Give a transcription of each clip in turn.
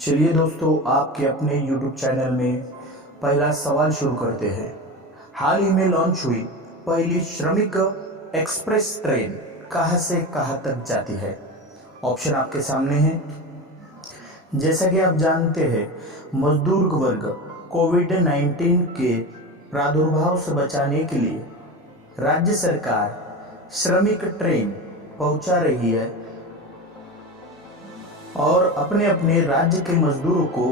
चलिए दोस्तों, आपके अपने YouTube चैनल में पहला सवाल शुरू करते हैं। हाल ही में लॉन्च हुई पहली श्रमिक एक्सप्रेस ट्रेन कहाँ से कहाँ तक जाती है? ऑप्शन आपके सामने है। जैसा कि आप जानते हैं, मजदूर वर्ग कोविड-19 के प्रादुर्भाव से बचाने के लिए राज्य सरकार श्रमिक ट्रेन पहुंचा रही है और अपने अपने राज्य के मजदूरों को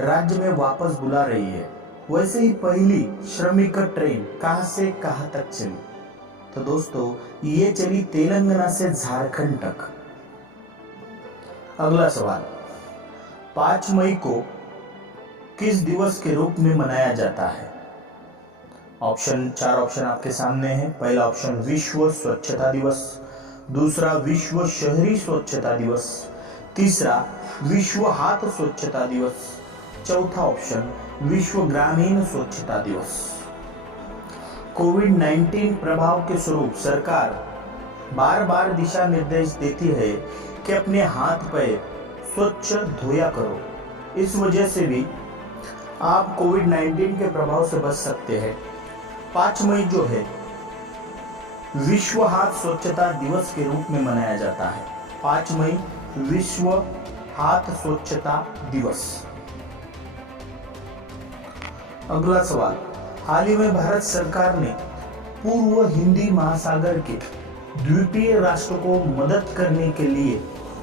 राज्य में वापस बुला रही है। वैसे ही पहली श्रमिक ट्रेन कहां से कहां तक चली? तो दोस्तों, ये चली तेलंगाना से झारखंड तक। अगला सवाल, 5 मई को किस दिवस के रूप में मनाया जाता है? चार ऑप्शन आपके सामने हैं। पहला ऑप्शन विश्व स्वच्छता दिवस, दूसरा विश्व शहरी स्वच्छता दिवस, तीसरा विश्व हाथ स्वच्छता दिवस, चौथा ऑप्शन विश्व ग्रामीण स्वच्छता दिवस। कोविड-19 प्रभाव के स्वरूप सरकार बार बार दिशा निर्देश देती है कि अपने हाथ पैर स्वच्छ धोया करो। इस वजह से भी आप कोविड-19 के प्रभाव से बच सकते हैं। 5 मई जो है विश्व हाथ स्वच्छता दिवस के रूप में मनाया जाता है। 5 मई विश्व हाथ स्वच्छता दिवस। अगला सवाल, हाल ही में भारत सरकार ने पूर्व हिंदी महासागर के द्वीपीय राष्ट्रों को मदद करने के लिए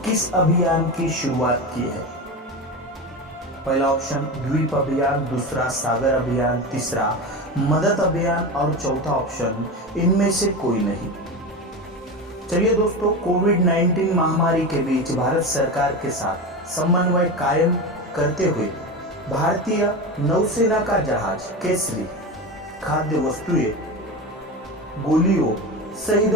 किस अभियान की शुरुआत की है? पहला ऑप्शन द्वीप अभियान, दूसरा सागर अभियान, तीसरा मदद अभियान और चौथा ऑप्शन इनमें से कोई नहीं। चलिए दोस्तों, कोविड-19 महामारी के बीच भारत सरकार के साथ समन्वय कायम करते हुए भारतीय नौसेना का जहाज केसरी खाद्य वस्तुएं, गोलियों सहित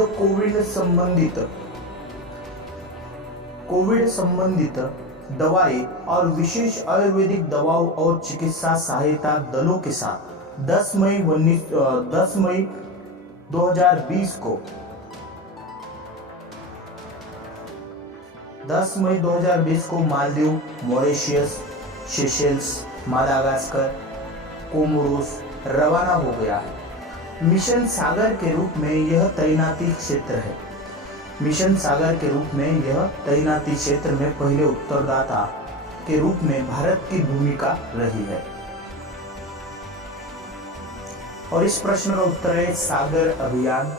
कोविड संबंधित दवाएं और विशेष आयुर्वेदिक दवाओं और चिकित्सा सहायता दलों के साथ 10 मई 2020 को Maldives, Mauritius, Seychelles, Madagascar, Comoros रवाना हो गया है। मिशन सागर के रूप में यह तैनाती क्षेत्र है। मिशन सागर के रूप में यह तैनाती क्षेत्र में पहले उत्तरदाता के रूप में भारत की भूमिका रही है। और इस प्रश्न का उत्तर है सागर अभियान।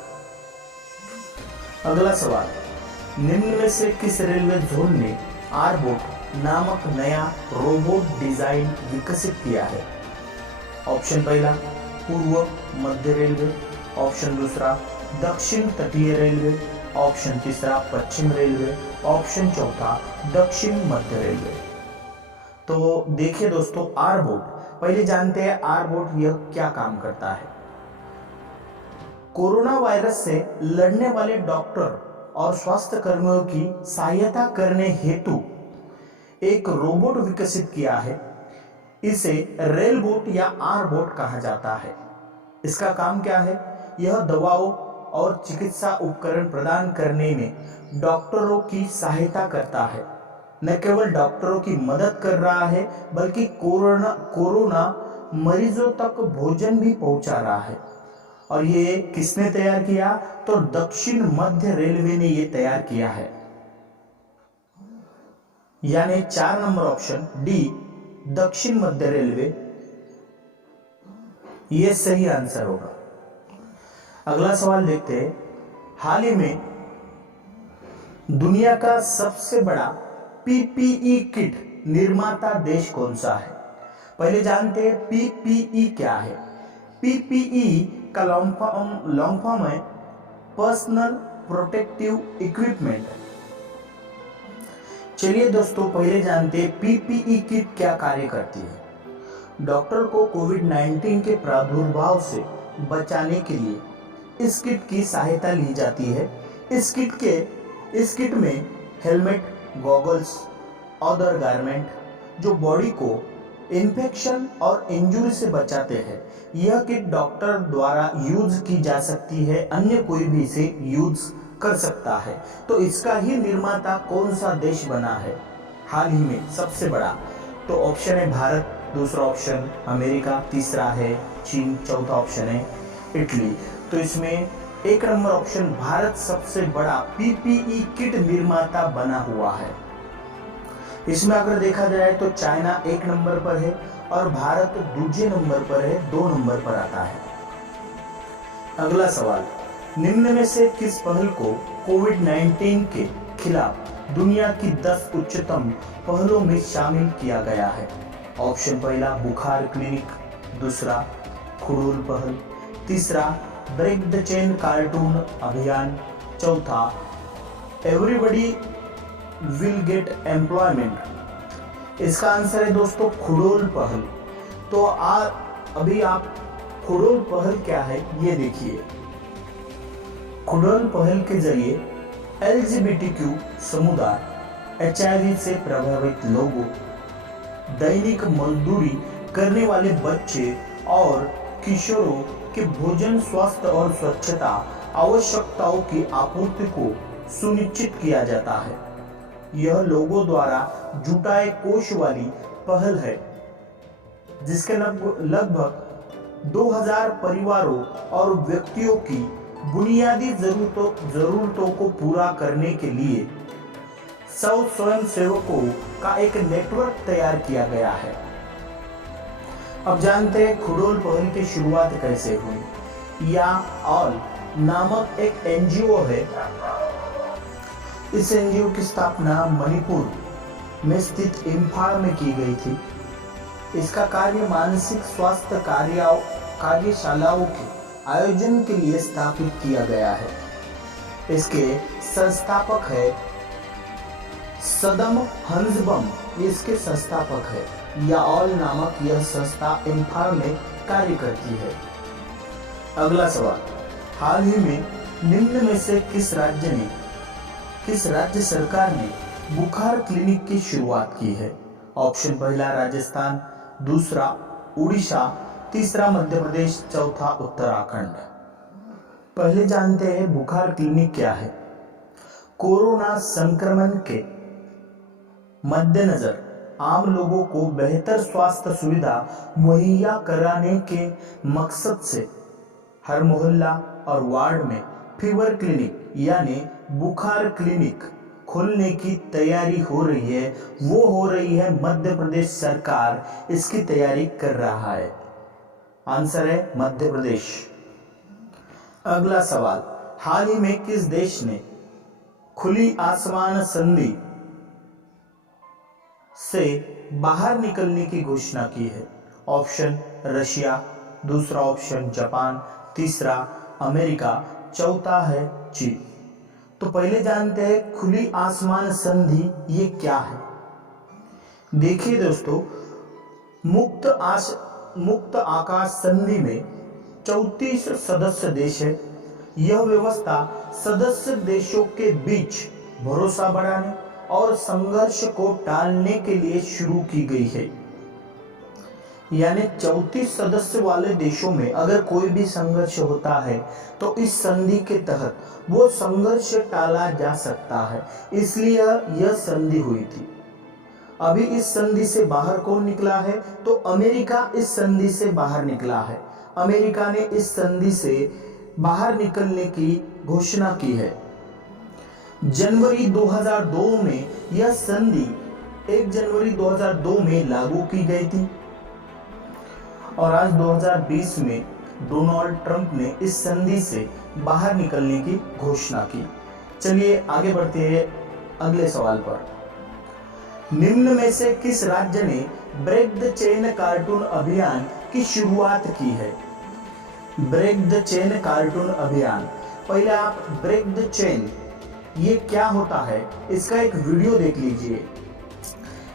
अगला सवाल, निम्न में से किस रेलवे जोन ने आरबोट नामक नया रोबोट डिजाइन विकसित किया है? ऑप्शन पहला पूर्व मध्य रेलवे, ऑप्शन दूसरा दक्षिण तटीय रेलवे, ऑप्शन तीसरा पश्चिम रेलवे, ऑप्शन चौथा दक्षिण मध्य रेलवे। तो देखिए दोस्तों, आरबोट, पहले जानते हैं आरबोट यह क्या काम करता है। कोरोना वायरस से लड़ने वाले डॉक्टर और स्वास्थ्य कर्मियों की सहायता करने हेतु एक रोबोट विकसित किया है। इसे रेलबोट या आरबोट कहा जाता है। इसका काम क्या है? यह दवाओं और चिकित्सा उपकरण प्रदान करने में डॉक्टरों की सहायता करता है। न केवल डॉक्टरों की मदद कर रहा है, बल्कि कोरोना मरीजों तक भोजन भी पहुंचा रहा है। और ये किसने तैयार किया? तो दक्षिण मध्य रेलवे ने ये तैयार किया है। यानी 4 नंबर ऑप्शन डी, दक्षिण मध्य रेलवे, ये सही आंसर होगा। अगला सवाल देखते हैं। हाल ही में दुनिया का सबसे बड़ा पीपीई किट निर्माता देश कौन सा है? पहले जानते हैं पीपीई क्या है। पीपीई का लॉन्ग फॉर्म है पर्सनल प्रोटेक्टिव इक्विपमेंट। चलिए दोस्तों, पहले जानते हैं पीपीई किट क्या कार्य करती है। डॉक्टर को कोविड-19 के प्रादुर्भाव से बचाने के लिए इस किट की सहायता ली जाती है। इस किट में हेलमेट, गॉगल्स, अदर गारमेंट जो बॉडी को इन्फेक्शन और इंजुरी से बचाते हैं। यह किट डॉक्टर द्वारा यूज की जा सकती है, अन्य कोई भी इसे यूज कर सकता है। तो इसका ही निर्माता कौन सा देश बना है? हाल ही में सबसे बड़ा? तो ऑप्शन है भारत, दूसरा ऑप्शन अमेरिका, तीसरा है चीन, चौथा ऑप्शन है इटली। तो इसमें एक नंबर ऑप्शन भारत सबसे बड़ा पीपीई किट निर्माता बना हुआ है। इसमें अगर देखा जाए तो चाइना 1 नंबर पर है और भारत दूसरे नंबर पर है, 2 नंबर पर आता है। अगला सवाल, निम्न में से किस पहल को कोविड-19 के खिलाफ दुनिया की 10 उच्चतम पहलों में शामिल किया गया है? ऑप्शन पहला बुखार क्लिनिक, दूसरा खुड़ूल पहल, तीसरा ब्रेक द चेन कार्टून अभियान, चौथा एवरीबॉडी विल गेट एम्प्लॉयमेंट। इसका आंसर है दोस्तों खुड़ोल पहल। तो अभी आप खुड़ोल पहल क्या है ये देखिए। खुड़ोल पहल के जरिए LGBTQ समुदाय, HIV से प्रभावित लोगों, दैनिक मजदूरी करने वाले बच्चे और किशोरों के भोजन, स्वास्थ्य और स्वच्छता आवश्यकताओं की आपूर्ति को सुनिश्चित किया जाता है। यह लोगों द्वारा जुटाए कोष वाली पहल है जिसके लगभग 2000 परिवारों और व्यक्तियों की बुनियादी जरूरतों को पूरा करने के लिए 100 स्वयंसेवकों का एक नेटवर्क तैयार किया गया है। अब जानते हैं खुड़ोल पहल की शुरुआत कैसे हुई। या ऑल नामक एक NGO है। इस NGO की स्थापना मणिपुर में स्थित इम्फाल में की गई थी। इसका कार्य मानसिक स्वास्थ्य कार्यशालाओं के आयोजन के लिए स्थापित किया गया है। इसके संस्थापक है सदम हंसबम, इसके संस्थापक है। या ऑल नामक यह संस्था इम्फाल में कार्य करती है। अगला सवाल, हाल ही में निम्न में से किस राज्य सरकार ने बुखार क्लिनिक की शुरुआत की है? ऑप्शन पहला राजस्थान, दूसरा उड़ीसा, तीसरा मध्य प्रदेश, चौथा उत्तराखंड। पहले जानते हैं बुखार क्लिनिक क्या है। कोरोना संक्रमण के मद्देनजर आम लोगों को बेहतर स्वास्थ्य सुविधा मुहैया कराने के मकसद से हर मोहल्ला और वार्ड में फीवर क्लिनिक यानी बुखार क्लिनिक खोलने की तैयारी हो रही है। वो हो रही है मध्य प्रदेश सरकार इसकी तैयारी कर रहा है। आंसर है मध्य प्रदेश। अगला सवाल, हाल ही में किस देश ने खुली आसमान संधि से बाहर निकलने की घोषणा की है? ऑप्शन रशिया, दूसरा ऑप्शन जापान, तीसरा अमेरिका, चौथा है चीन। तो पहले जानते हैं खुली आसमान संधि ये क्या है। देखिए दोस्तों, मुक्त आकाश संधि में 34 सदस्य देश है। यह व्यवस्था सदस्य देशों के बीच भरोसा बढ़ाने और संघर्ष को टालने के लिए शुरू की गई है। यानी 34 सदस्य वाले देशों में अगर कोई भी संघर्ष होता है तो इस संधि के तहत वो संघर्ष टाला जा सकता है, इसलिए यह संधि हुई थी। अभी इस संधि से बाहर कौन निकला है? तो अमेरिका इस संधि से बाहर निकला है। अमेरिका ने इस संधि से बाहर निकलने की घोषणा की है। जनवरी 2002 में यह संधि 1 जनवरी 2002 में लागू की गई थी और आज 2020 में डोनाल्ड ट्रंप ने इस संधि से बाहर निकलने की घोषणा की। चलिए आगे बढ़ते हैं अगले सवाल पर। निम्न में से किस राज्य ने ब्रेक द चेन कार्टून अभियान की शुरुआत की है? ब्रेक द चेन कार्टून अभियान, पहले आप ब्रेक द चेन ये क्या होता है इसका एक वीडियो देख लीजिए।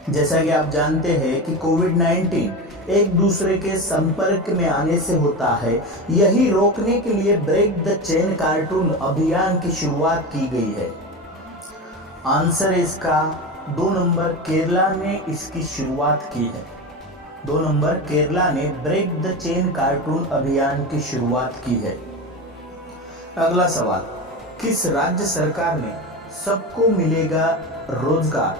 जैसा कि आप जानते हैं कि कोविड-19 एक दूसरे के संपर्क में आने से होता है, यही रोकने के लिए ब्रेक द चेन कार्टून अभियान की शुरुआत की गई है। आंसर इसका 2 नंबर केरला ने इसकी शुरुआत की है। 2 नंबर केरला ने ब्रेक द चेन कार्टून अभियान की शुरुआत की है। अगला सवाल, किस राज्य सरकार ने सबको मिलेगा रोजगार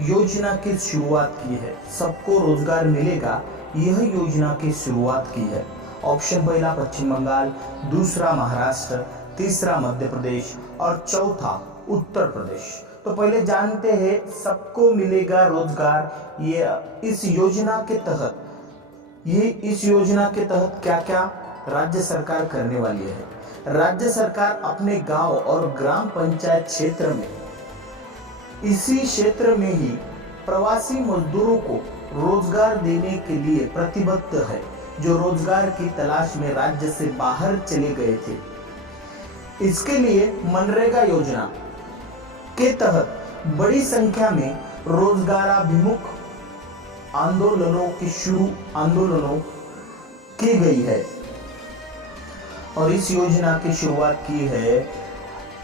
योजना की शुरुआत की है? सबको रोजगार मिलेगा, यह योजना की शुरुआत की है। ऑप्शन पहला पश्चिम बंगाल, दूसरा महाराष्ट्र, तीसरा मध्य प्रदेश और चौथा उत्तर प्रदेश। तो पहले जानते हैं सबको मिलेगा रोजगार, ये इस योजना के तहत क्या क्या राज्य सरकार करने वाली है। राज्य सरकार अपने गांव और ग्राम पंचायत क्षेत्र में, इसी क्षेत्र में ही प्रवासी मजदूरों को रोजगार देने के लिए प्रतिबद्ध है, जो रोजगार की तलाश में राज्य से बाहर चले गए थे। इसके लिए मनरेगा योजना के तहत बड़ी संख्या में रोजगाराभिमुख आंदोलनों की गई है और इस योजना की शुरुआत की है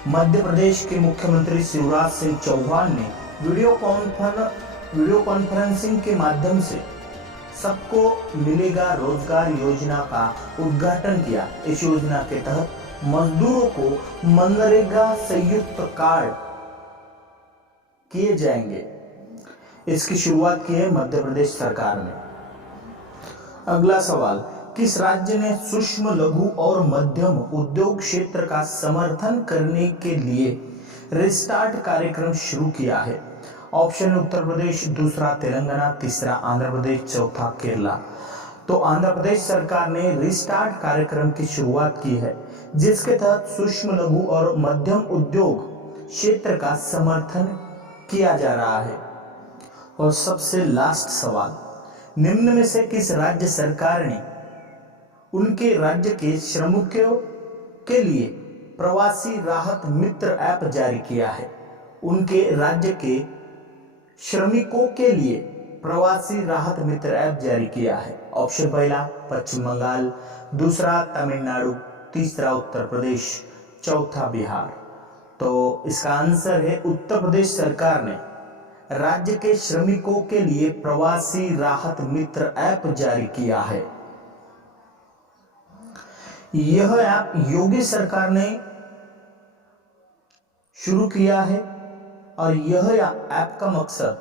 मध्य प्रदेश के मुख्यमंत्री शिवराज सिंह चौहान ने वीडियो कॉन्फ्रेंसिंग के माध्यम से सबको मिलेगा रोजगार योजना का उद्घाटन किया। इस योजना के तहत मजदूरों को मनरेगा संयुक्त कार्ड किए जाएंगे। इसकी शुरुआत की है मध्य प्रदेश सरकार ने। अगला सवाल, किस राज्य ने सूक्ष्म लघु और मध्यम उद्योग क्षेत्र का समर्थन करने के लिए रिस्टार्ट कार्यक्रम शुरू किया है? ऑप्शन उत्तर प्रदेश, दूसरा तेलंगाना, तीसरा आंध्र प्रदेश, चौथा केरला। तो आंध्र प्रदेश सरकार ने रिस्टार्ट कार्यक्रम की शुरुआत की है, जिसके तहत सूक्ष्म लघु और मध्यम उद्योग क्षेत्र का समर्थन किया जा रहा है। और सबसे लास्ट सवाल, निम्न में से किस राज्य सरकार ने उनके राज्य के श्रमिकों के लिए प्रवासी राहत मित्र ऐप जारी किया है? उनके राज्य के श्रमिकों के लिए प्रवासी राहत मित्र ऐप जारी किया है। ऑप्शन पहला पश्चिम बंगाल, दूसरा तमिलनाडु, तीसरा उत्तर प्रदेश, चौथा बिहार। तो इसका आंसर है उत्तर प्रदेश सरकार ने राज्य के श्रमिकों के लिए प्रवासी राहत मित्र ऐप जारी किया है। यह ऐप योगी सरकार ने शुरू किया है और यह ऐप का मकसद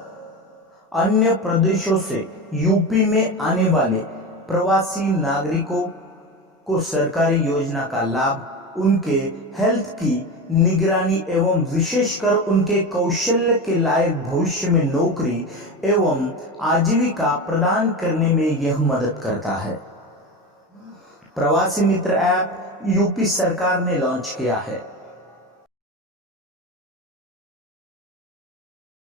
अन्य प्रदेशों से यूपी में आने वाले प्रवासी नागरिकों को सरकारी योजना का लाभ, उनके हेल्थ की निगरानी एवं विशेषकर उनके कौशल्य के लायक भविष्य में नौकरी एवं आजीविका प्रदान करने में यह मदद करता है। प्रवासी मित्र ऐप यूपी सरकार ने लॉन्च किया है।